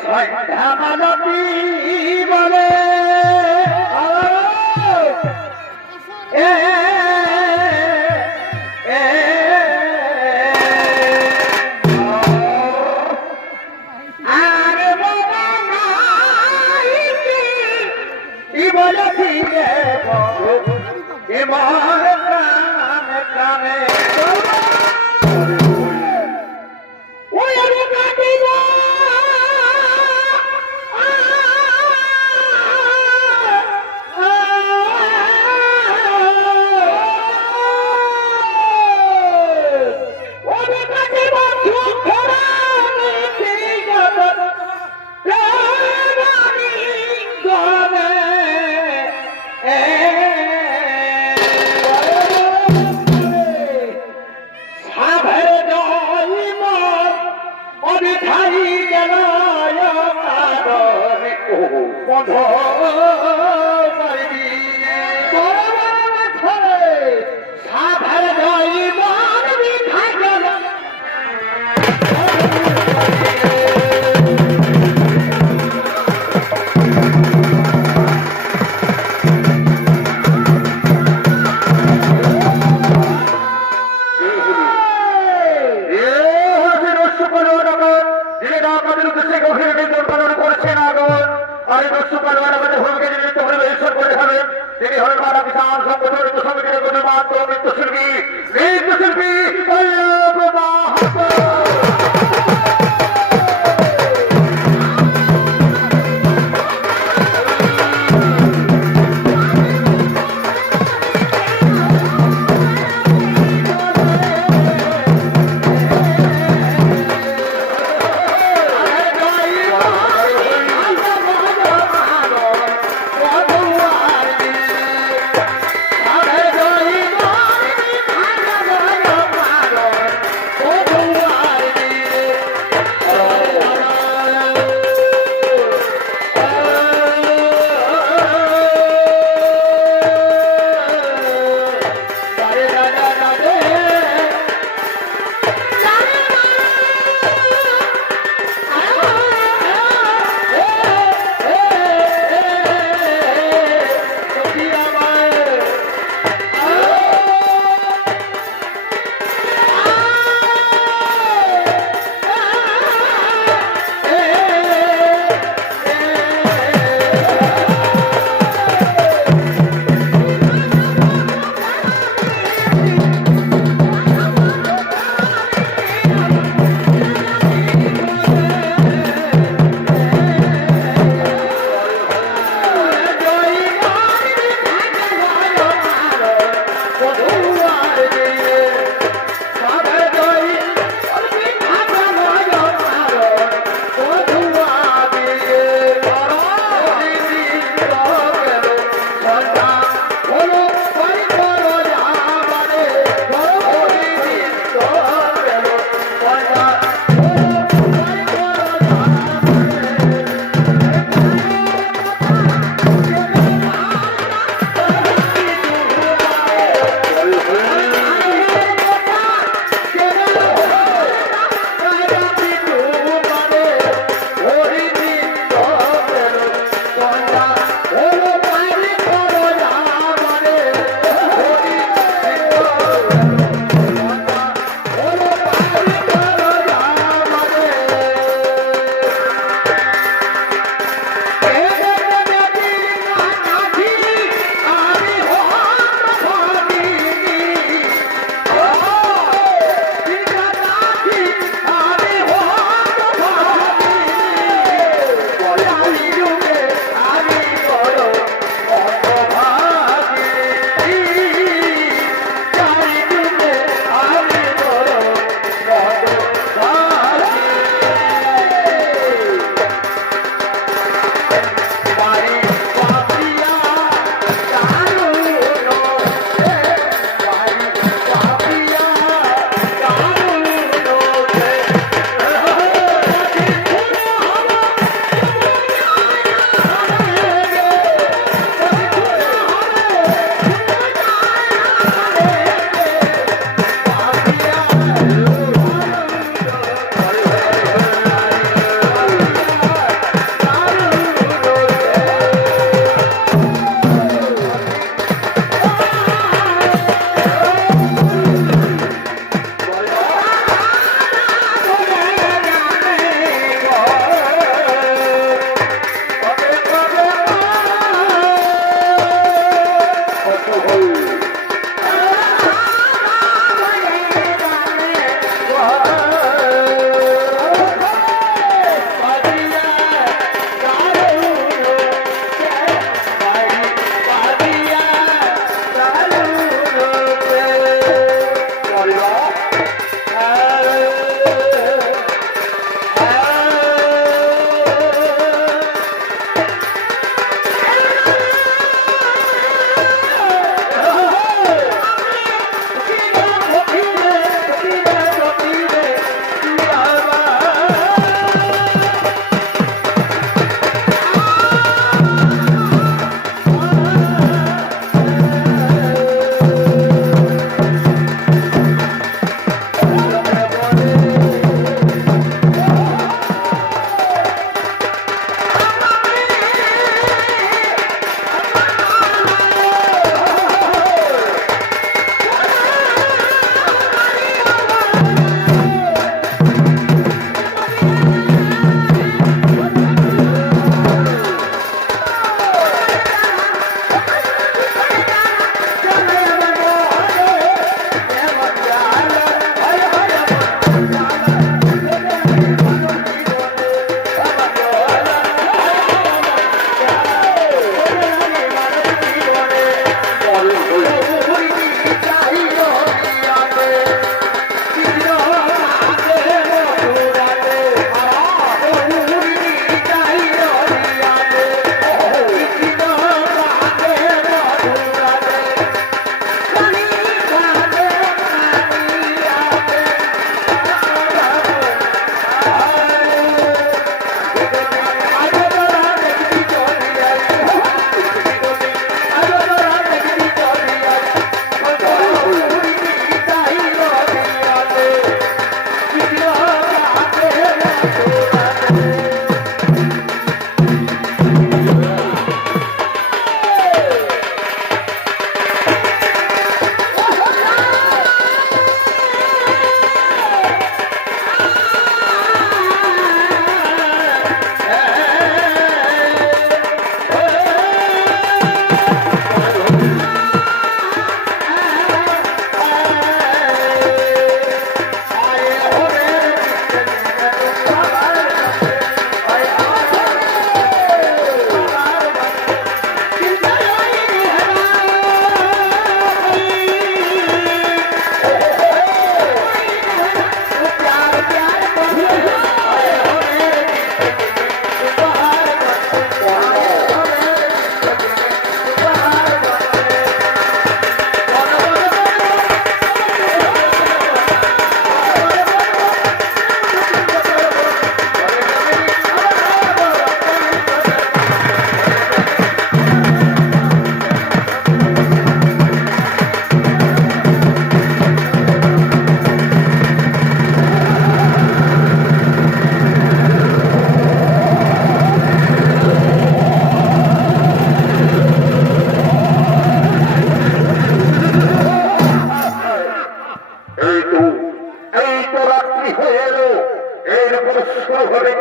সন্ধ্যা মানবী বলে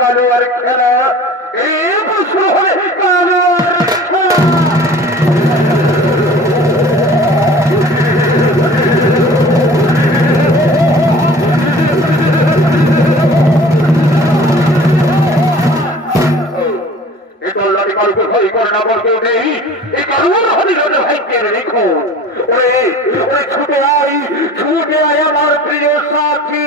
কালো আর খেলা এই শুরু হলে কালো আর খেলা কাউকে ভয় করে না বলতে নেই এই কারণ হলি ভাইকে রেখো ওরে ওরে ছুটে আয় আমার প্রিয় সাথী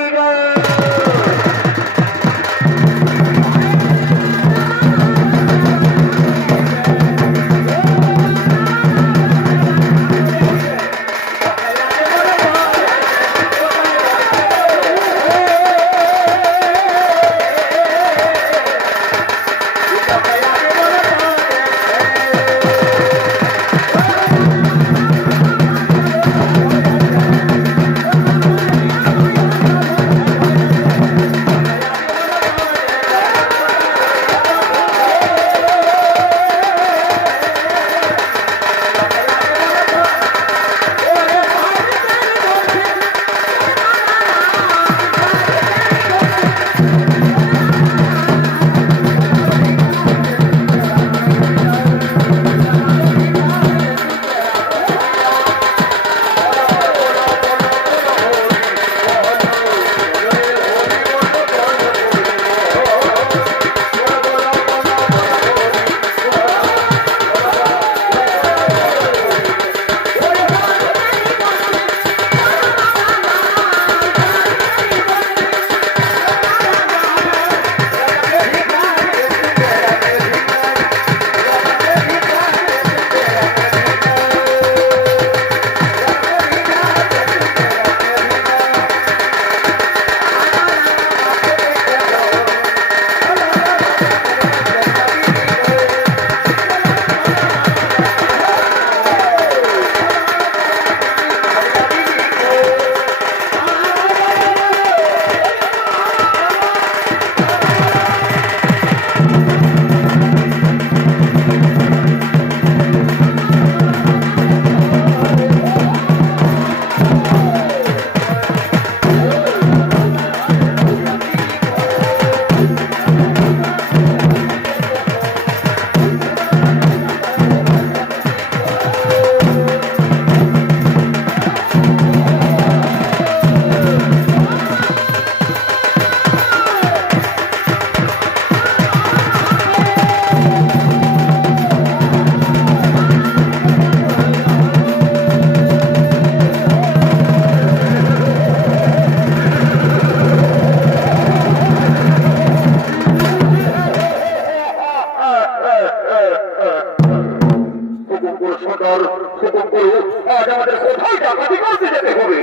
আজ আমাদের কোথায় ডাকাতি করতে যেতে হবে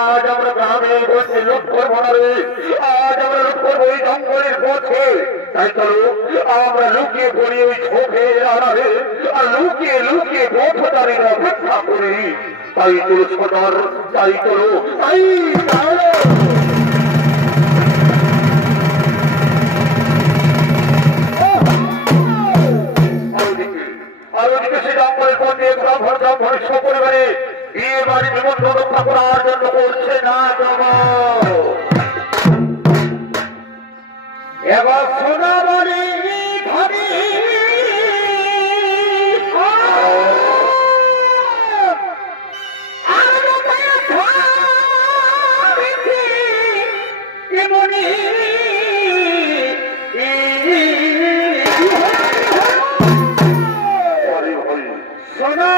আজ আমরা গ্রামে বসে লুট করবো না রে আজ আমরা লুট করবো ওই জঙ্গলের পথে তাই চলো আমরা লুকিয়ে পড়ি ওই ঝোপের আড়ালে আর লুকিয়ে লুকিয়ে পথদারির অপেক্ষা করি তাই চলো সদর তাই চলো তাই সপরিবারে বিয়ে বাড়ি নিমন্ত্রণ রক্ষা করার জন্য করছে না এবার সোনা বাড়ি ভাবি সোনা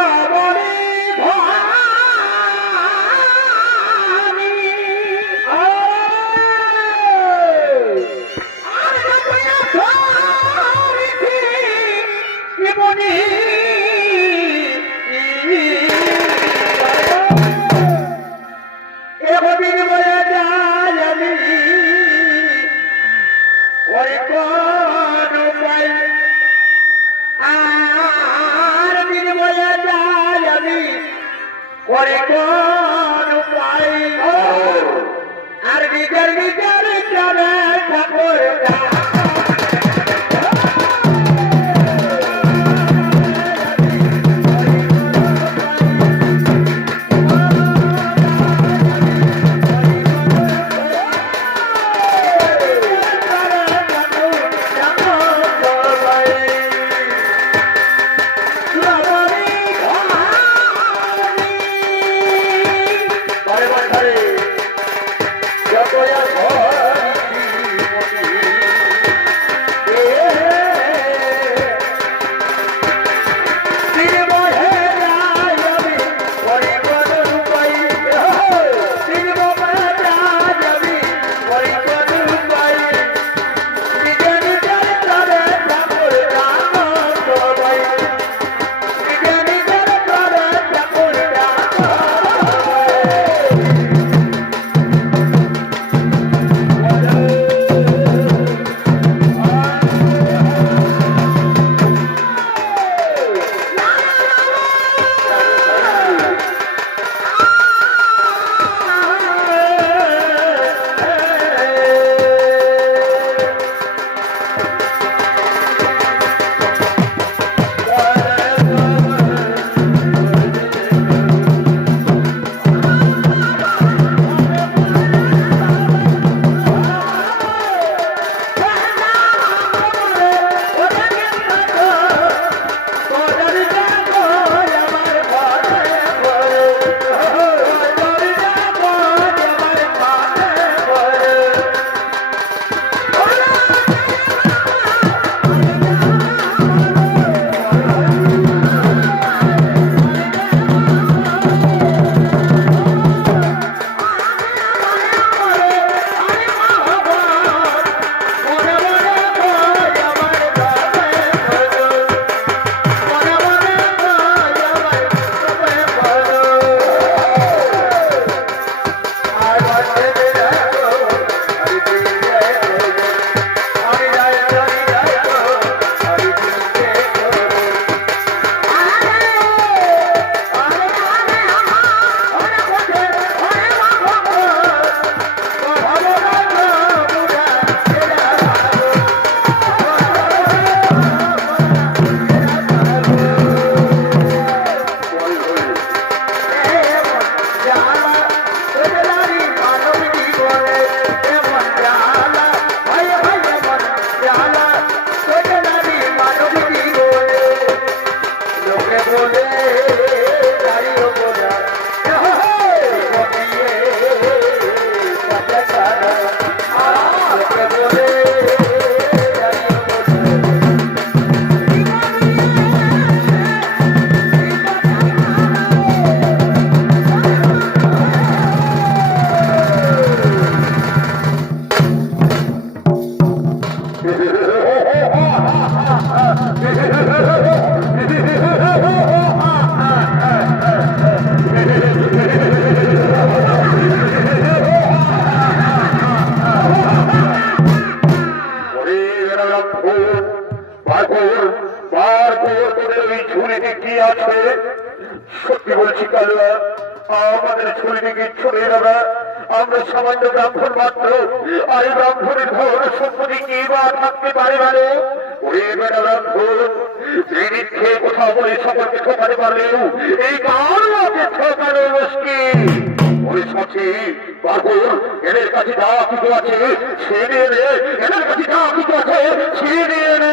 আর বিচার বিচার যাবে ঠাকুর সত্যি বলছি কালুয়া, আমাদের ঝুলিতে কিচ্ছু নেই দাদা। আমরা সামান্য ব্রাহ্মণ মাত্র, আর এই ব্রাহ্মণের ঘর সম্পত্তি কি বা থাকতে পারে ভালো? ওরে বেটা ব্রাহ্মণ, তিনি খেয়ে কোথাও বলে সকলকে ঠকাতে পারলেও এই কালুয়াকে ঠকানো মুশকিল। ওরে সচি পাগল, এদের কাছে যা কিছু আছে ছেড়ে নে, এদের কাছে যা কিছু আছে ছেড়ে নে।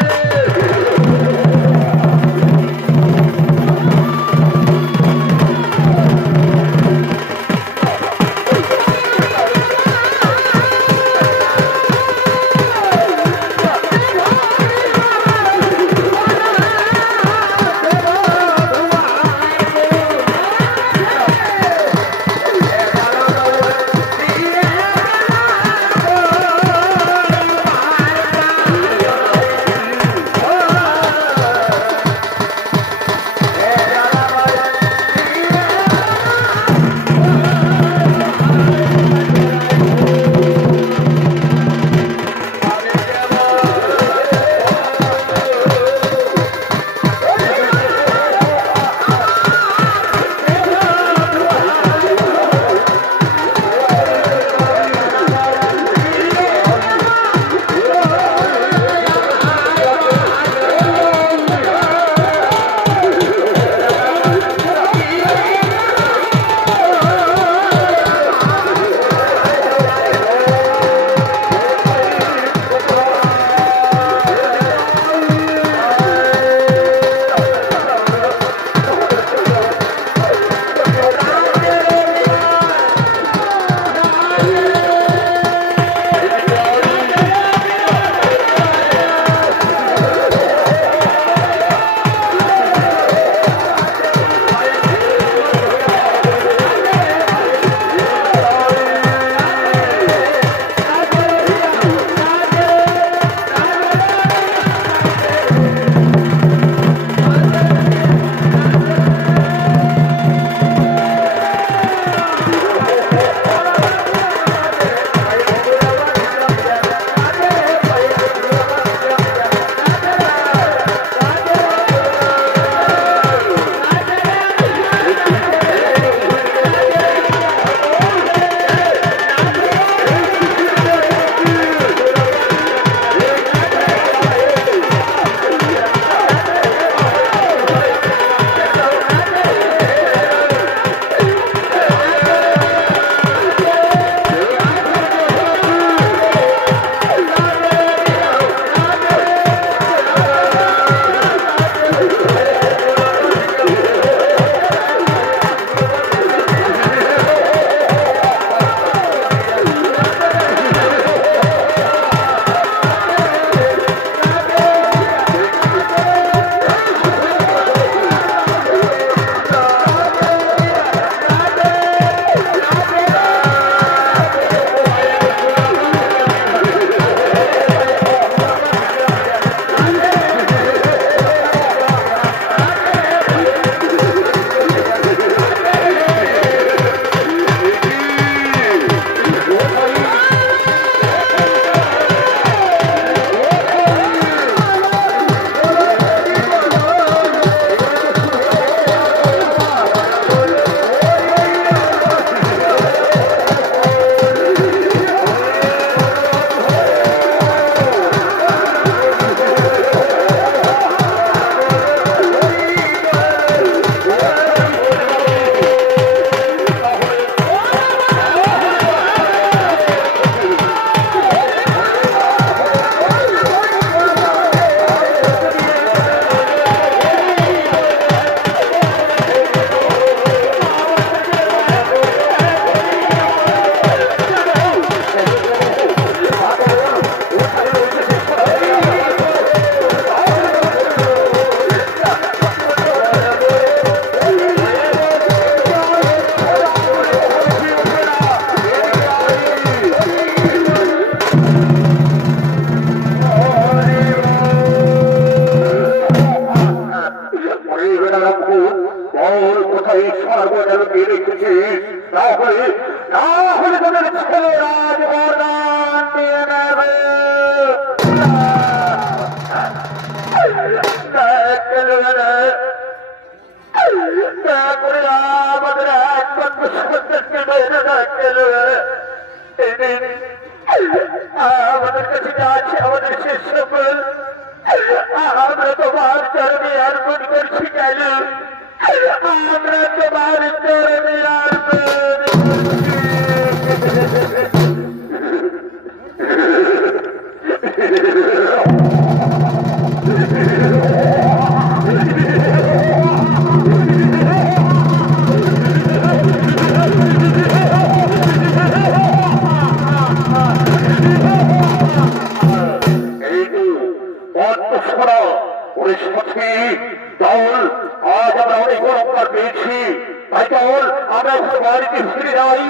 এই সোনার বোঝা লুকিয়ে রেখেছিস, তাহলে তোদের ছেলে রাজবর্ধন নিয়ে নেবে। আমাদের একমাত্র সন্তানকে মেরে রাখলে আমাদের কাছে আছে আমাদের শেষ সফল। আমরা তোমার চরণে অর্পণ করছি কেন? আমরা তোমার চরণে অর্পণ আজ আমরা অনেক উপকার পেয়েছি। তাই চল আমরা এখন বাড়িতে ফিরে যাই,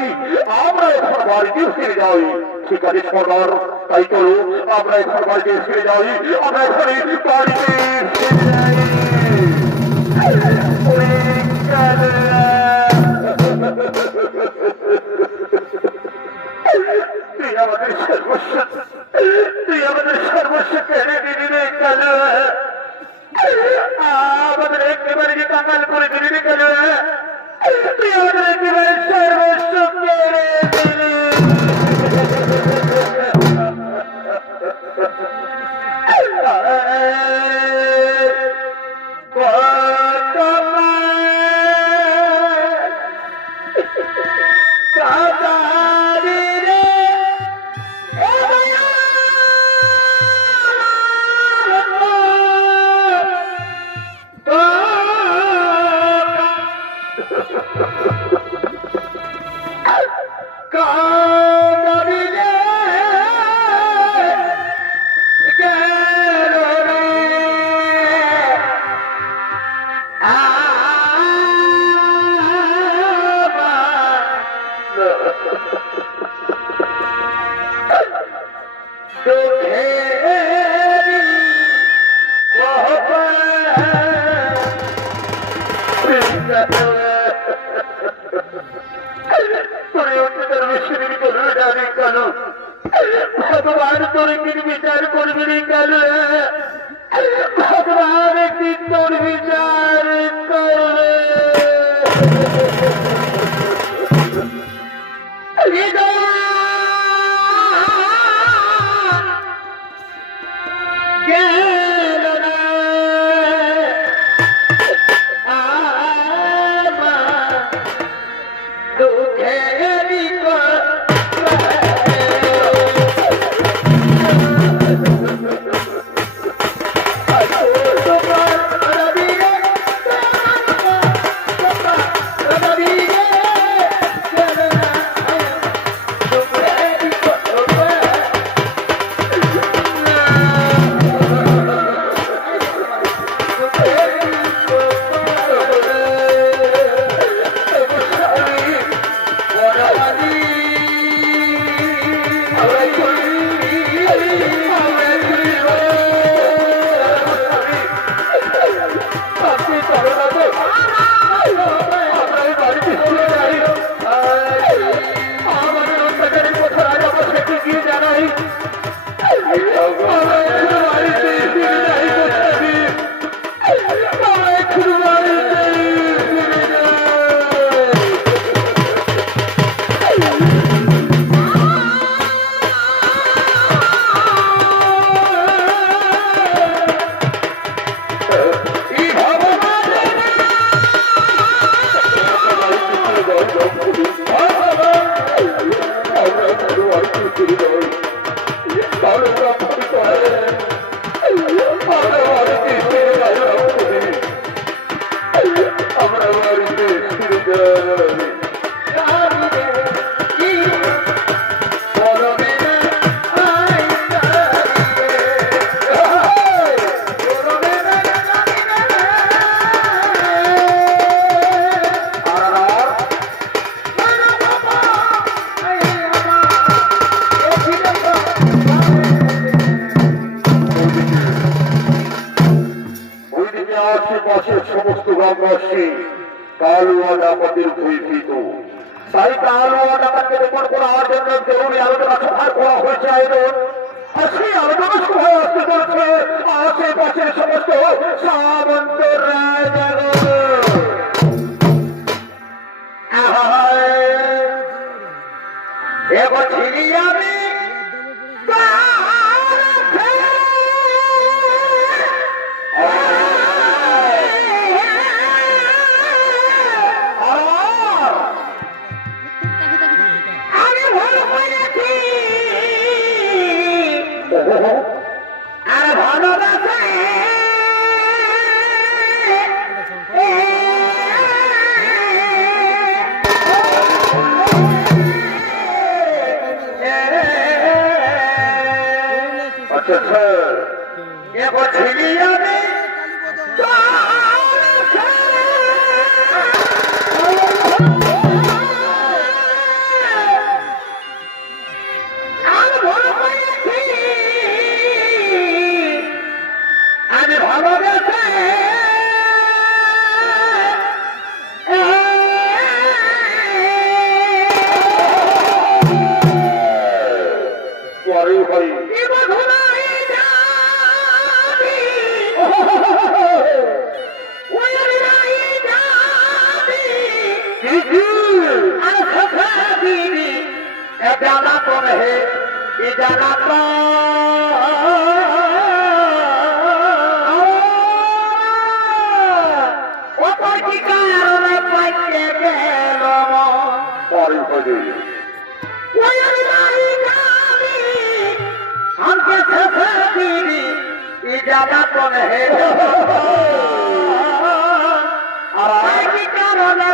আমরা এখন বাড়িতে ফিরে যাই। ঠিক আছে সর্দার, তাই চলো আমরা এখন বাড়িতে ফিরে যাই, আমরা এখন বাড়িতে ফিরে যাই। তুই আমাদের সর্বস্ব, তুই আমাদের সর্বস্ব কেড়ে দিলি কেন? আমাদের একেবারে যে কাঙাল করে দিলি কেন? তুই আমাদের একেবারে সর্বস্ব কেড়ে দিলি। ভগবান তোর বিচার করবি কেন? ভগবান একদিন তোর বিচার করবে। কালুয়া ডাকাতের ভূষিত। তাই কালুয়া ডাকাতকে দমন করার জন্য জরুরি আলোচনা সভা করা হয়েছে আয়োজন। আর সেই আলোচনা সভায় আসতে চলেছে আশেপাশের সমস্ত সামন্ত রাজাগণ। এবার ছিলি আমি আর ভালোবাসে আচ্ছা স্যার এবার ছিলি আমি আমি ভালোবাসে পরে ভাই जाना तो नहीं ये जाना तो ऊपर की कार में पहुंचे गेलो और बड़ी वो नहीं जानी हमके सफेदी ये जाना तो नहीं ऊपर की कार में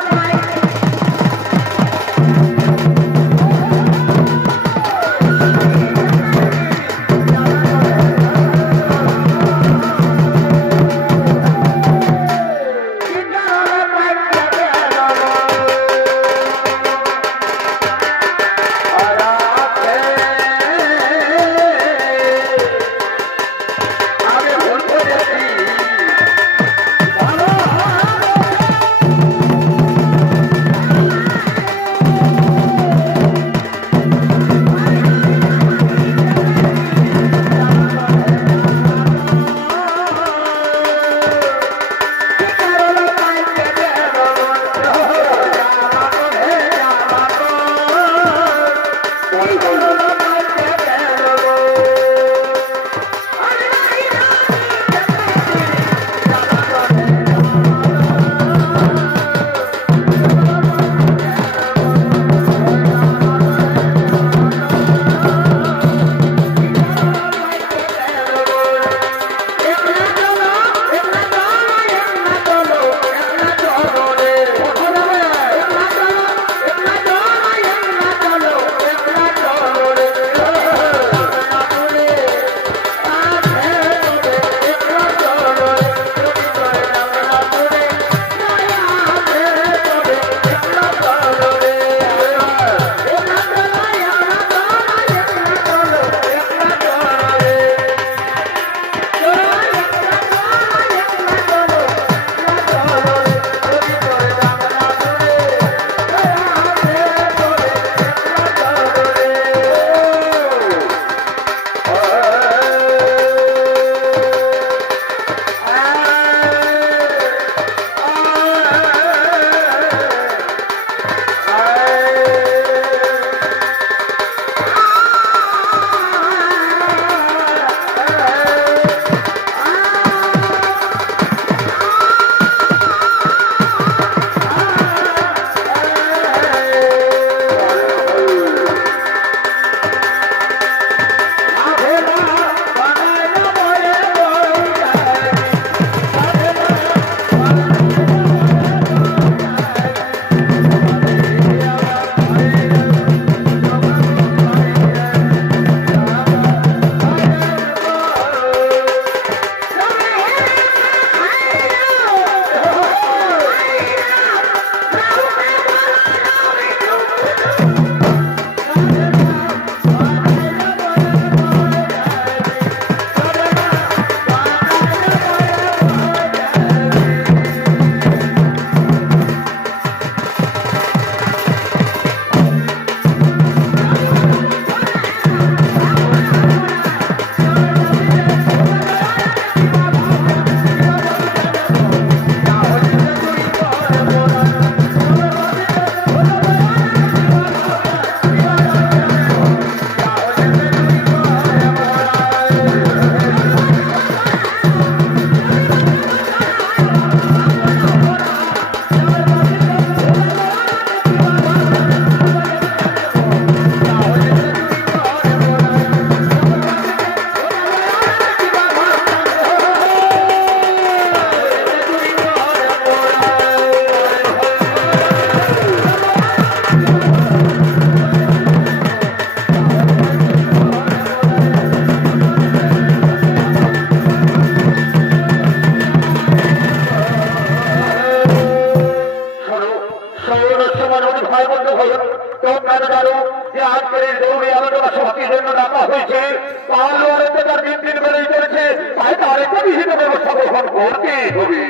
বিহিত ব্যবস্থা গ্রহণ করতেই হবে।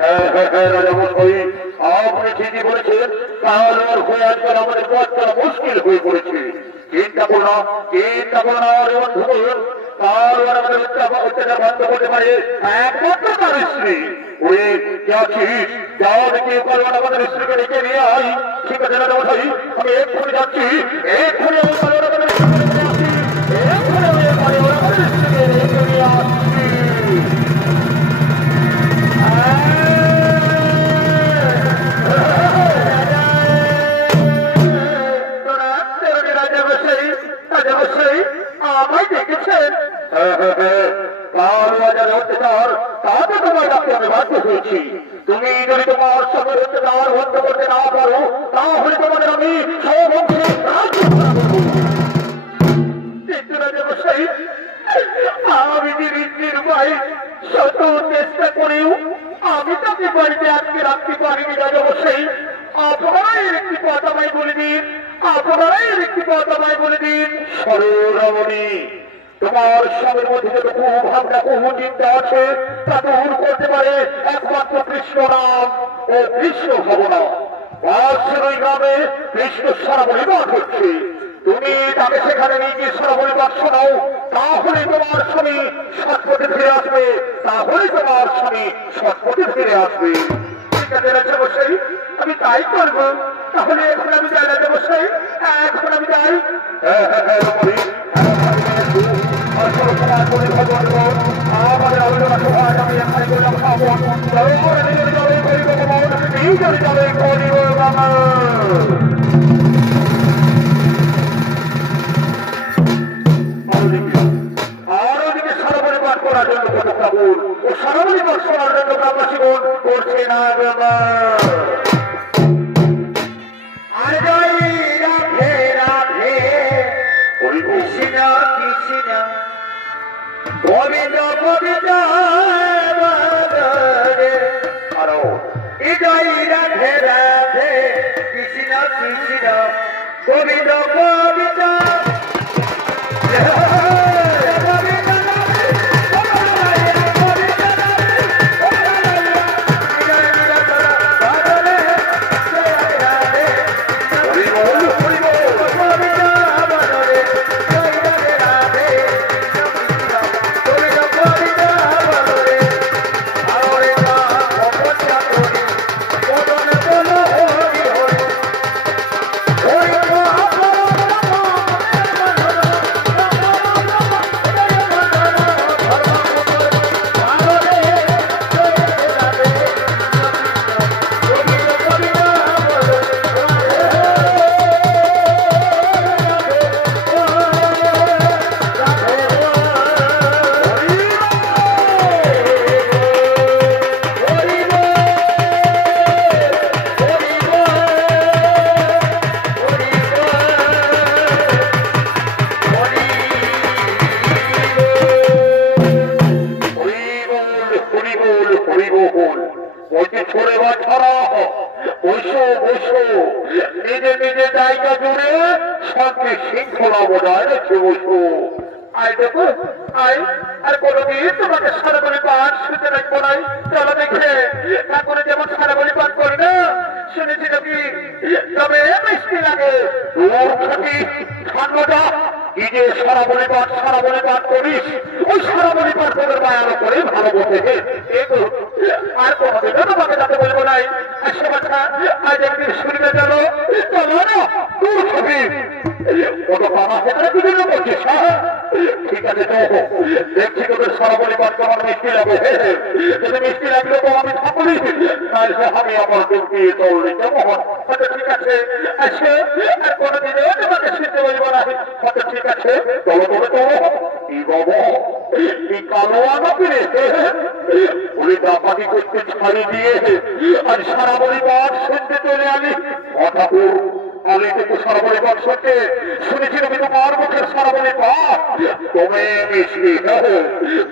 হ্যাঁ হ্যাঁ হ্যাঁ রাজামশাই, আপনি ঠিকই বলেছেন। তাহলে আর হয়ে আজকাল আমাদের পথ চলা মুশকিল হয়ে পড়েছে। চিন্তা করো না, চিন্তা করো না রে বন্ধুগণ, তার আমাদের অত্যাচার বন্ধ করতে পারে একমাত্র তার স্ত্রী। ওই যাচ্ছিস, যাও দেখি পারবেন আমাদের স্ত্রীকে ডেকে নিয়ে আই। ঠিক আছে রাজামশাই, আমি এক্ষুনি যাচ্ছি, এক্ষুনি আমি পারবেন আমাদের স্ত্রীকে ডেকে আসি, এক্ষুনি আমি পারবেন আমাদের স্ত্রীকে ডেকে নিয়ে আসছি। আমায় দেখেছেন? তাতে তোমার ডাকতে আমি বাধ্য হয়েছি। তুমি যদি তোমার সঙ্গে অত্যাচার বন্ধ করতে না পারো, তাহলে তোমাদের আমি আমি নির্দির ভাই শত চেষ্টা করেও আমি তাকে বাড়িতে আজকে রাখতে পারিনি। রাজামশাই, আপনারাই একটি পথ আমায় বলে দিন, আপনারাই একটি পথ আমায় বলে দিন। সরোরমণি, তোমার স্বামীর মধ্যে যতটুকু ভাবনা বহু চিন্তা আছে তা দূর করতে পারে একমাত্র কৃষ্ণ নাম ও কৃষ্ণ ভাবনা। ওই গ্রামে কৃষ্ণ সরাবলি বাস হচ্ছে। তুমি তাকে সেখানে নিয়ে গিয়ে সরাবলি বাস শোনাও, তাহলে তোমার স্বামী সৎপথে ফিরে আসবে, তাহলে তোমার স্বামী সৎপথে ফিরে আসবে। ঠিক আছে রাজামশাই, আমি তাই করবো। তাহলে এখন আমি যাই রাজামশাই, এখন আমি যাই। হ্যাঁ হ্যাঁ হ্যাঁ আমাদের আলোচনা সভায় আমি এখানে করলাম স্থাপন। আর ওদিকে সারাবলি পাঠ করার জন্য প্রতিষ্ঠাপন ও সারাবলি পাঠ করার জন্য গ্রামবাসীগণ করছে না। গোবিন্দ গোবিন্দ রাধে রাধে কৃষ্ণ কৃষ্ণ গোবিন্দ গোবিন্দ। নিজে নিজে জায়গা জুড়ে শান্তি শৃঙ্খলা বজায় রেখে বসো। আয় দেখো, আয়, আর কোনদিন তোমাকে সারাবলি পাঠ শুনতে দেখবো নাই। চলো দেখে ঠাকুরে যেমন সারাবলি পাঠ করি না, শুনেছি নাকি তবে মিষ্টি লাগে। ঠান্ডা কি যে সারাবলি পাঠ করিস, ওই সারাবলি পাঠ তোদের মায়ার করে ভালো বসে। আর কোনদিনও তোমাকে যাতে বলবো নাই। আসে বাচ্চা, আজ একদিন শুনবে চলো, চলো না দূর ছবি কত পানা সেখানে বিভিন্ন করছিস। ঠিক আছে তো, দেখছি তোদের সারাবলি পাঠ আমার মিষ্টি লাগে। যদি মিষ্টি লাগলে তো আমি থাকবি, নাইলে আমি আমার ডিউটি চললে কেমন। হয়তো ঠিক আছে, আসে আর কোনদিনও তোমাকে শুনতে বলবো না। হয়তো ঠিক আছে, চলো তবে তো। কি বাবা, কি কালো আনা ফিরে ওই ডাকাতি করতে ছাড়ি দিয়ে আর সারাবলি পাঠ শুনতে চলে আলি। ঠাকুর, আমি কিন্তু সারাবলি পাঠ শুনতে শুনেছি তুমি তোমার মুখের সারাবলি পাঠ তুমি মিষ্টি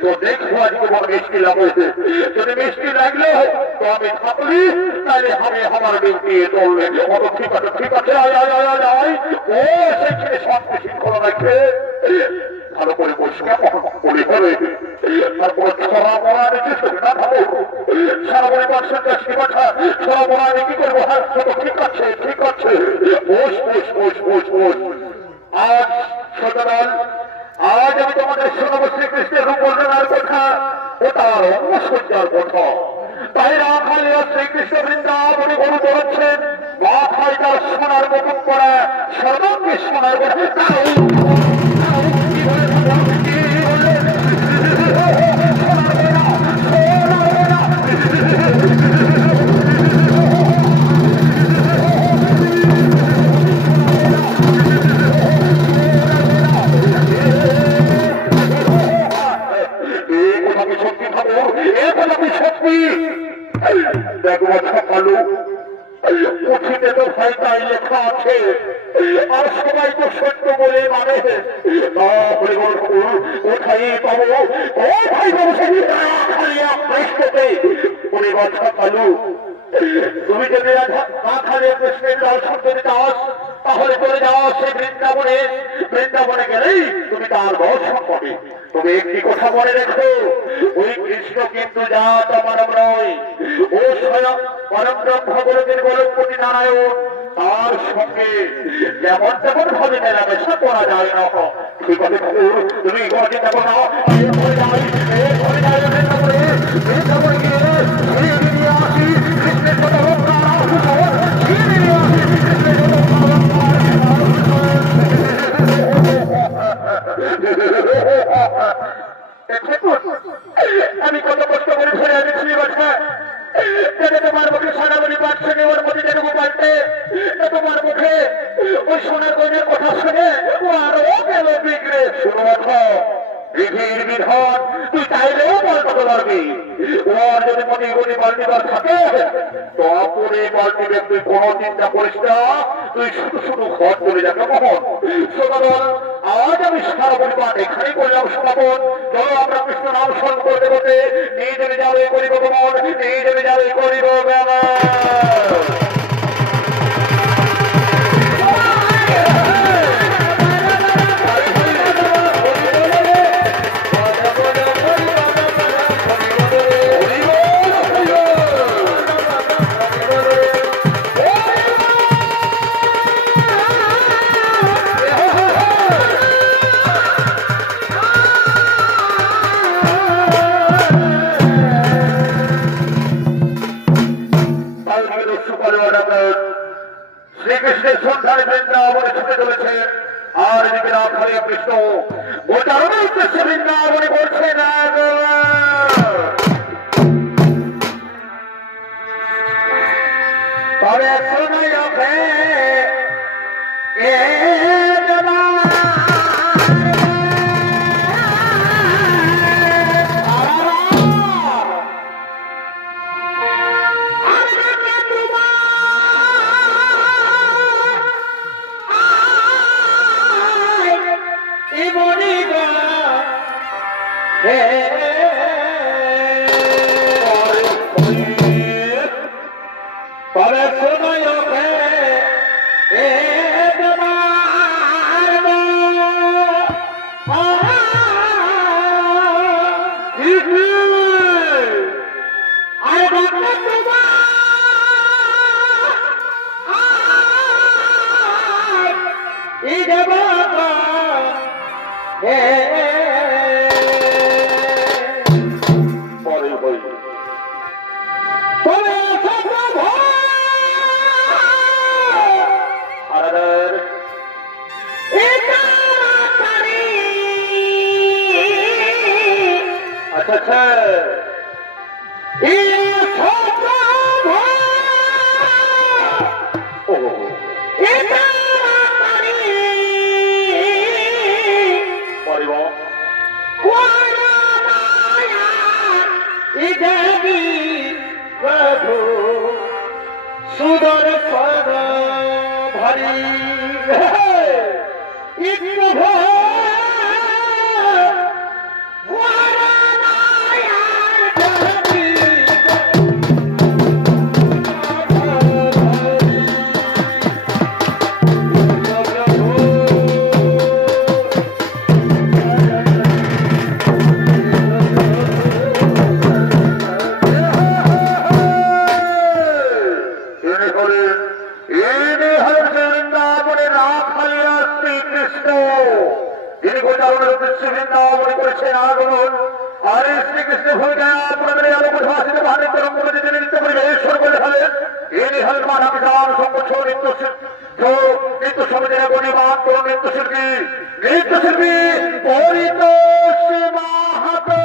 তো দেখবো আজ তোমার মিষ্টি লাগবে। যদি মিষ্টি লাগলো তো আমি থাকলি, তাহলে আমি আমার ডিউটি চলবে। ঠিক আছে, ঠিক আছে, আয় আয় আয় আয়। ও সেখানে শান্তি শৃঙ্খলা রাখে ভালো করে বস কেমন বলে বলে তারপর ছড়া মরা রেখে না থাকো সারা বলে পারছেন কাছে কথা ছড়া মরা রেখে করবো হ্যাঁ ঠিক আছে ঠিক আছে বস বস বস বস বস আজ সদরাল আজ আমি তোমাদের শোনাবো শ্রীকৃষ্ণের রূপবর্ণনার কথা ও তার অঙ্গসজ্জার কথা তাই রাখালিয়া শ্রীকৃষ্ণ বৃন্দাবনে গরু বেরোচ্ছেন মাথায় তার সোনার মুকুট পরা সর্বাঙ্গে সোনার দেখো সকালু পুঁথিতে তো ভাই তাই লেখা আছে আর সবাই তো সত্য বলে মানে কোথায় পাবো ও ভাই সকালু তুমি যদি না খালি কৃষ্ণের দর্শন করে দাস তাহলে চলে যাও সে বৃন্দাবনে বৃন্দাবনে গেলেই তুমি তার দর্শন পাবে তুমি একটি কথা মনে রেখো ওই কৃষ্ণ কিন্তু যা তোমার নয় ও স্বয়ং পরম ব্রহ্ম গোলকের গোলকপতি নারায়ণ তার সঙ্গে যেমন তেমন ভাবে মেলামেশা করা যায় না ঠিক আছে তুমি ঘরে যাবো না বৃন্দাবনে গিয়ে আসি কৃষ্ণের কথা আমি কত কষ্ট করে ফিরে এনেছি তোমার মুখে সোনামণি পাচ্ছে ওর মধ্যে যেটুকু পাল্টে তোমার মুখে ওই সোনার গঞ্জের কথা শুনে ও আরো গেল বিগড়ে শুনো বিধির বিধান তুই চাইলেও পাল্টাতে পারবি ওর যদি মনে গতি পাল্টিবার থাকে তপরে পাল্টিবে তুই কোনো চিন্তা করিস না তুই শুধু শুধু ঘর চলে যাবে কখন সদাদল আজ আমি সারা পরিবার এখানেই করলাম সমাপন চলো আমরা কৃষ্ণ নাম স্মরণ করতে করতে নিজে যাবে করিব ভ্রমণ নিজে যাবে করিব শ্রীকৃষ্ণের সন্ধানে বৃন্দাবনে ছুটে চলেছে আর এদিকে রাখালিয়া কৃষ্ণ গোটার উদ্দেশ্যে বৃন্দাবনে বলছে না তবে শোনাই সুদর ভারী কৃষ্ণ ভূমিকায় আপনাদের এই আলোক ভাষিত ভারত রঙ্গমঞ্চে যিনি নৃত্য পরিবেশন করে ফেলেন ইনি হলেন মানবিকার সংগঠন নৃত্য সমিতির গণিমান তরুণ নৃত্যশিল্পী পরিতোষ মাহাতো।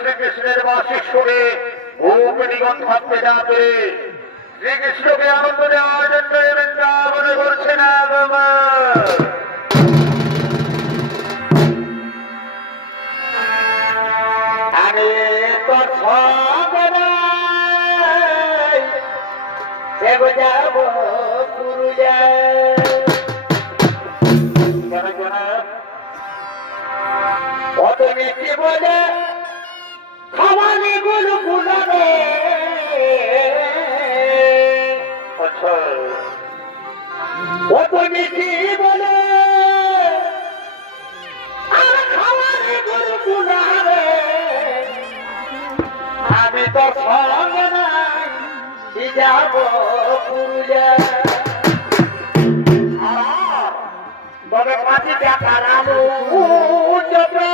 শ্রীকৃষ্ণের বাসিক শুনে ভূপতিগণ থাকতে না পেরে শ্রীকৃষ্ণকে আনন্দ দেওয়ার জন্য বৃন্দাবনে করছেন আগমন। আমি তো যাব পুরুলিয়া অত মিষ্টি বলে খাওয়ানি গুলো গুলাবে অত মিষ্টি বলে আর খাওয়ানি গুলো গুলাবে আমি তো সঙ্গে নাই যাব পুরুলিয়া তবে 5 টাকার আলু চপে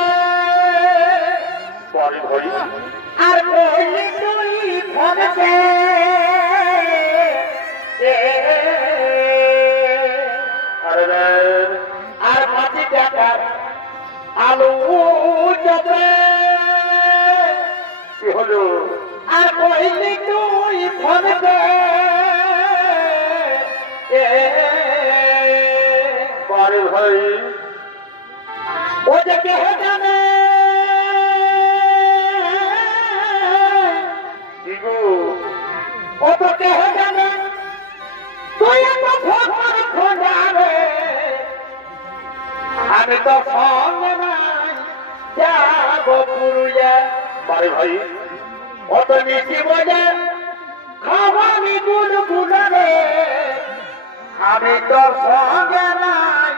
আর কইলে তুই ফোনতে আর 5 টাকার আলু চপে কি হলো আর কইলে তুই ফোনতে ভাই ও যে কেহ জানে ও তো কেহ জানে তুই এত ফোন যাবে আমি তো সঙ্গে নাই যাব পুরুলিয়া পারে ভাই অত মিষ্টি বলে খাওয়ানি গুলো গুলাবে আমি তো সঙ্গে নাই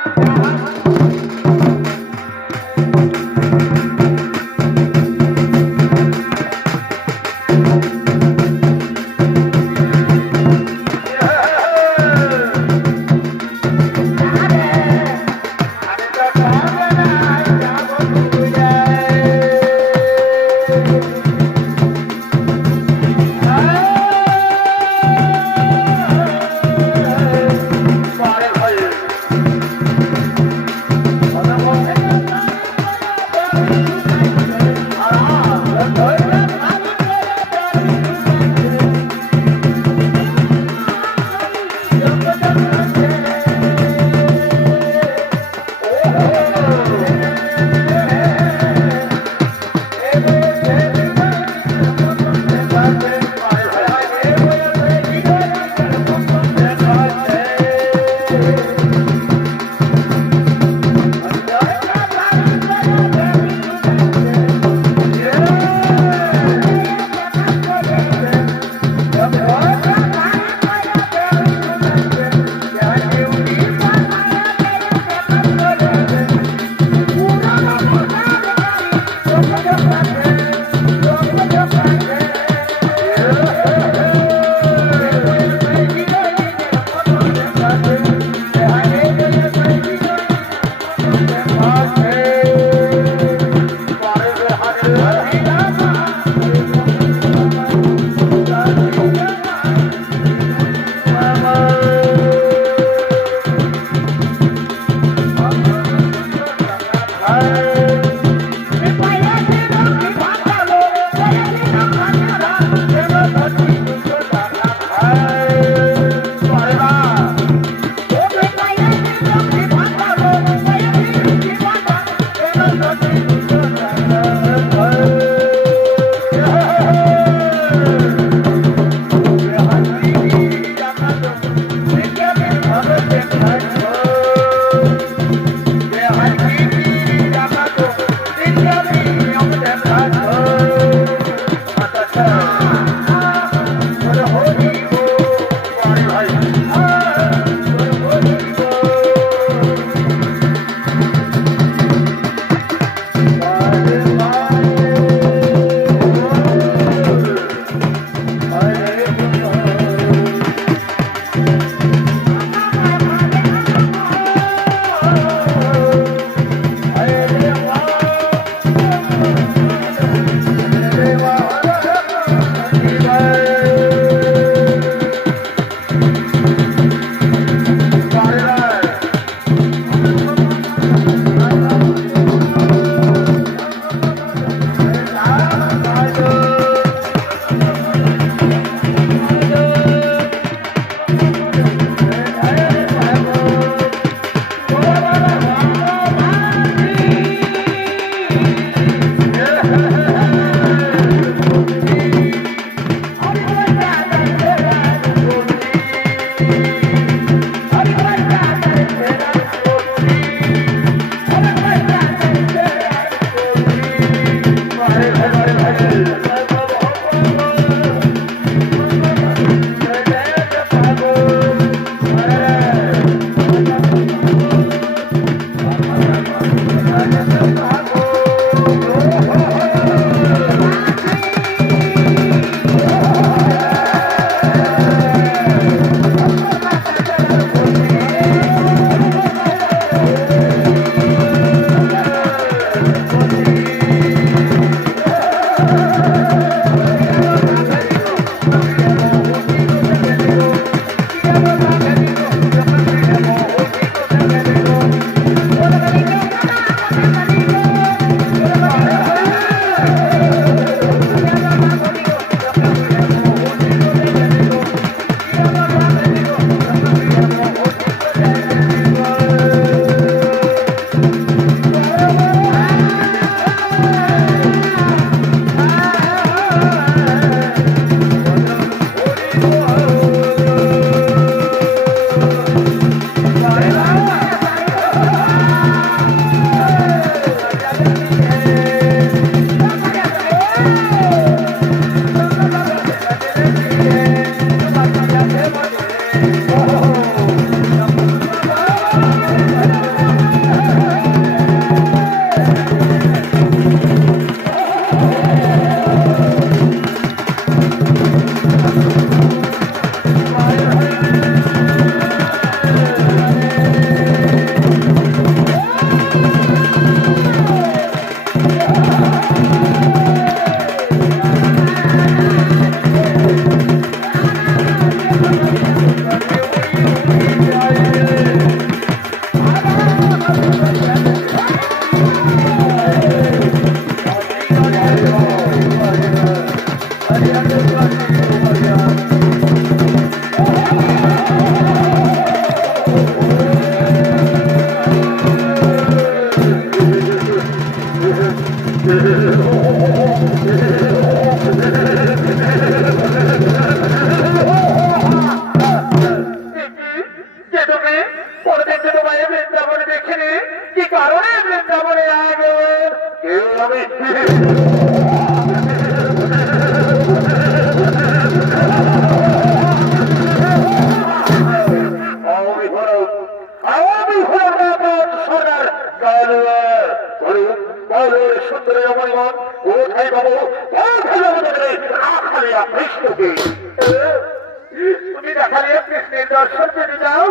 তুমি দেখালে কৃষ্ণের দর্শন পেতে যাও,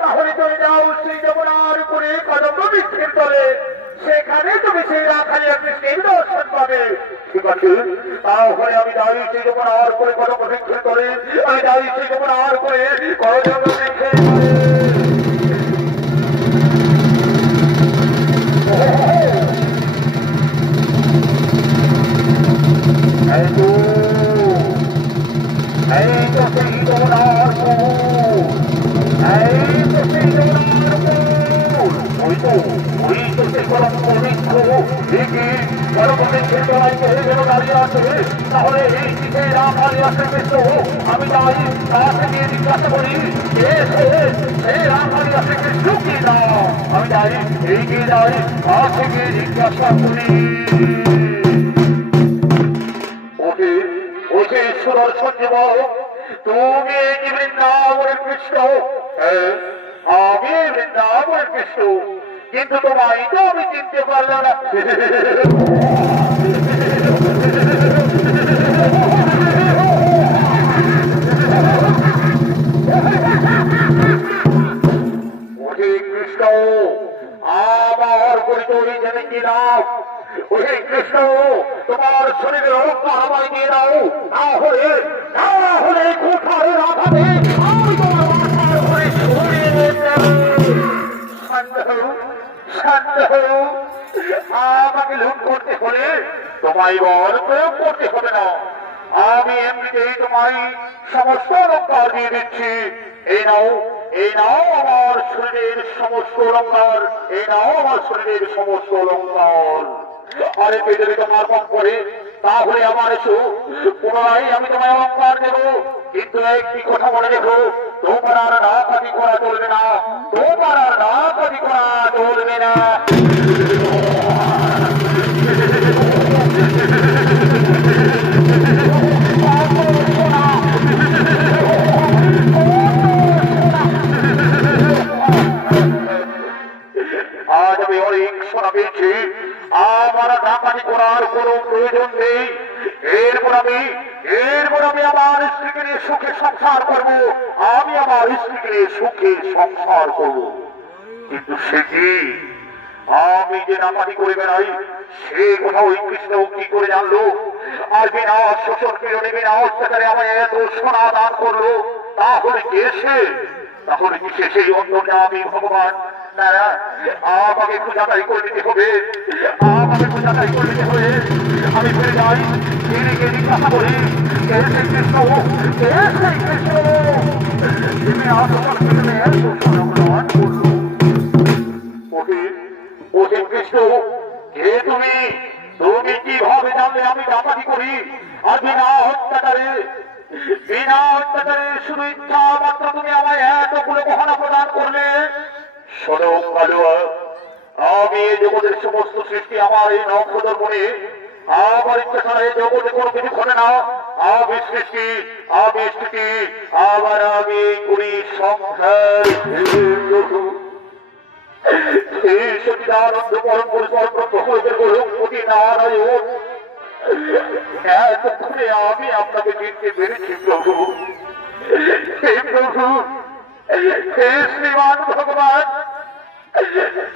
তাহলে তুমি যাও সেই যমুনার উপরে কদম্ব বৃক্ষের তলে, সেখানে তুমি সেই রাখালিয়া কৃষ্ণের দর্শন পাবে। ঠিক আছে, তাহলে আমি যাই সেই যমুনার উপরে কদম্ব বৃক্ষের তলে, আমি যাই সেই যমুনার উপরে কদম্ব বৃক্ষের তলে। তাহলে এই দিকে আমি যাই তাকে গিয়ে জিজ্ঞাসা করি সেই রাখালি আছে কৃষ্ণ কি না, আমি যাই এই গিয়ে যাই তাকে গিয়ে জিজ্ঞাসা করি। ওকে সুদর্শন যুবক, তুমি কি বৃন্দাবনের কৃষ্ণ? আমি বৃন্দাবনের কৃষ্ণ, কিন্তু তোমায় তো আমি চিনতে পারলাম না। কৃষ্ণ আমার পরিচয় জেনে কি নাম? ওহে কৃষ্ণ, তোমার শরীরের রক্ষা আমায় দিয়ে দাও, তাহলে কোথায় রাখাবে আমি তোমার মাথার উপরে ছড়িয়ে দেব। শান্ত হও, আমাকে লুট করতে হলে তোমায় বল প্রয়োগ করতে হবে না। আমি এমনিতেই তোমায় সমস্ত অলঙ্কার দিয়ে দিচ্ছি। এই নাও, এই নাও আমার শরীরের সমস্ত অলঙ্কার, এই নাও আমার শরীরের সমস্ত অলঙ্কার। আরে পেটে তোমার কম করে তাহলে আমার এসো, পুনরায় আমি তোমায় অলঙ্কার দেব। কিন্তু একটি কথা মনে রেখো, তোমার আর রাখালি করা চলবে না, তোমার আর রাখালি করা চলবে না। আজ আমি অনেক শোনা পেয়েছি, আমার ডাকাতি করার কোনো প্রয়োজন নেই। এরপর আমি আমার স্ত্রীকে নিয়ে সুখে সংসার করবো, আমি আমার স্ত্রীকে নিয়ে সুখে সংসার করবো। কিন্তু সে কি আমি যে ডাকাতি করে বেড়াই সে কথা ওই কৃষ্ণ কি করে জানলো? আর বিনা শোষণ পীড়নে বিনা অত্যাচারে আমায় এত সোনা দান করলো, তাহলে কে সে? তাহলে কি সে সেই অন্যটা আমি ভগবান? আমাকে একটু যাচাই করে নিতে হবে, আমাকে একটু যাচাই করে নিতে হবে। আমি ফিরে যাই, ফিরে গিয়ে জিজ্ঞাসা করি কে সেই কৃষ্ণ, কে সেই কৃষ্ণ? তুমি আসল কৃষ্ণে এত সোনা দান করলো। ওহে কৃষ্ণ, কে তুমি? তুমি কিভাবে জানলে আমি ডাকাতি করি? আর বিনা অত্যাচারে শুধু ইচ্ছা মাত্র তুমি আমায় এতগুলো গহনা প্রদান করলে। শোনো কালুয়া, আমি এই জগতের সমস্ত সৃষ্টি আমার এই নক্ষত্র মনে, আমার ইচ্ছা ছাড়া এই জগতে কোনো কিছু ঘটে না। আমি সৃষ্টি, আমি স্থিতি, আবার আমি করি সংসার। এই সচিদানন্দ পরম পুরুষ প্রভুদের গোলকপতি নারায়ণ, এতক্ষণে আমি আপনাকে চিনতে পেরেছি প্রভু। হে প্রভু, হে শ্রীমান ভগবান,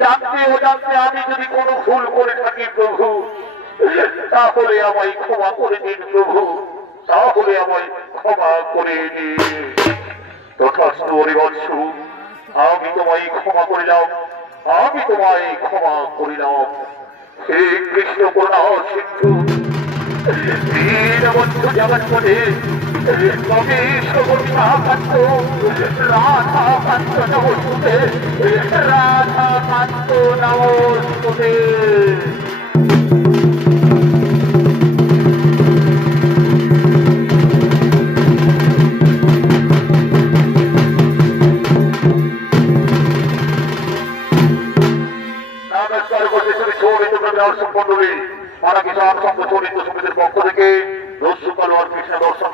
জানতে অজান্তে আমি যদি কোনো ভুল করে থাকি প্রভু, তাহলে আমায় ক্ষমা করে দিন প্রভু, তাহলে আমায় ক্ষমা করে দিন। তথাস্তু হরিবংশ, আমি তোমায় ক্ষমা করিলাম, আমি তোমায় ক্ষমা করিলাম। হে কৃষ্ণ করুণা সিন্ধু, দীনবন্ধু জগৎপথে কবীশ গোপীমা কান্ত, রাধা কান্ত নমস্তুতে, রাধা কান্ত নমস্তুতে। দর্শক মন্ডলী মারা কিষাণ সংঘ চলিত সমিতির পক্ষ থেকে দর্শক কৃষ্ণ দর্শন